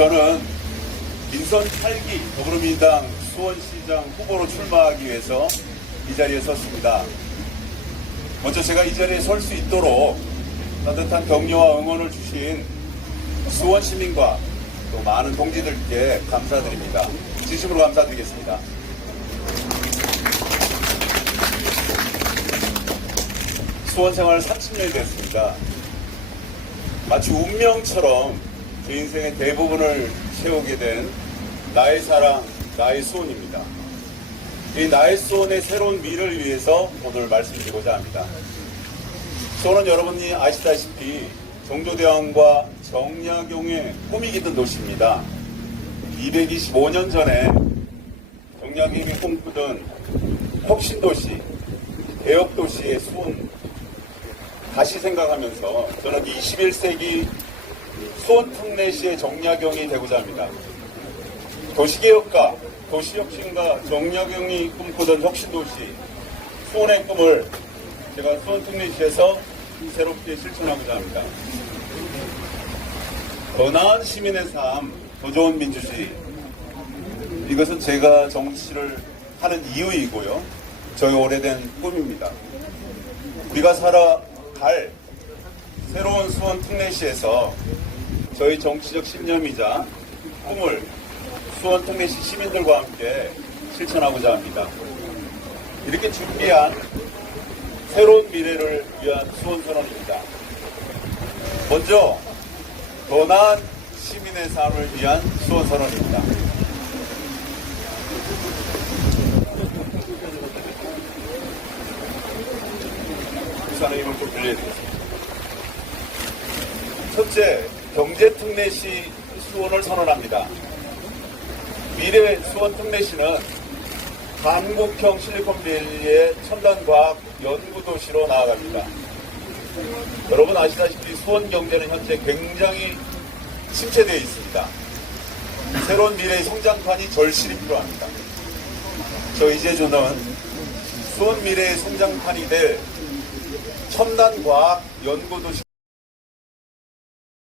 저는 민선 8기 더불어민주당 수원시장 후보로 출마하기 위해서 이 자리에 섰습니다. 먼저 제가 이 자리에 설 수 있도록 따뜻한 격려와 응원을 주신 수원 시민과 또 많은 동지들께 감사드립니다. 진심으로 감사드리겠습니다. 수원 생활 30년이 됐습니다. 마치 운명처럼 제 인생의 대부분을 채우게 된 나의 사랑, 나의 수원입니다. 이 나의 수원의 새로운 미래를 위해서 오늘 말씀드리고자 합니다. 수원은 여러분이 아시다시피 정조대왕과 정약용의 꿈이 깃든 도시입니다. 225년 전에 정약용이 꿈꾸던 혁신도시, 개혁도시의 수원 다시 생각하면서 저는 21세기 수원 특례시의 정약용이 되고자 합니다. 도시개혁과 도시혁신과 정약용이 꿈꾸던 혁신도시 수원의 꿈을 제가 수원 특례시에서 새롭게 실천하고자 합니다. 더 나은 시민의 삶, 더 좋은 민주주의. 이것은 제가 정치를 하는 이유이고요. 저의 오래된 꿈입니다. 우리가 살아갈 새로운 수원 특례시에서 저희 정치적 신념이자 꿈을 수원 특례시 시민들과 함께 실천하고자 합니다. 이렇게 준비한 새로운 미래를 위한 수원 선언입니다. 먼저 더 나은 시민의 삶을 위한 수원 선언입니다. 이걸 좀 빌려드리겠습니다. 첫째, 경제특례시 수원을 선언합니다. 미래 수원 특례시는 한국형 실리콘밸리의 첨단과학 연구도시로 나아갑니다. 여러분 아시다시피 수원 경제는 현재 굉장히 침체되어 있습니다. 새로운 미래의 성장판이 절실히 필요합니다. 저 이재주는 수원 미래의 성장판이 될 첨단 과학 연구도시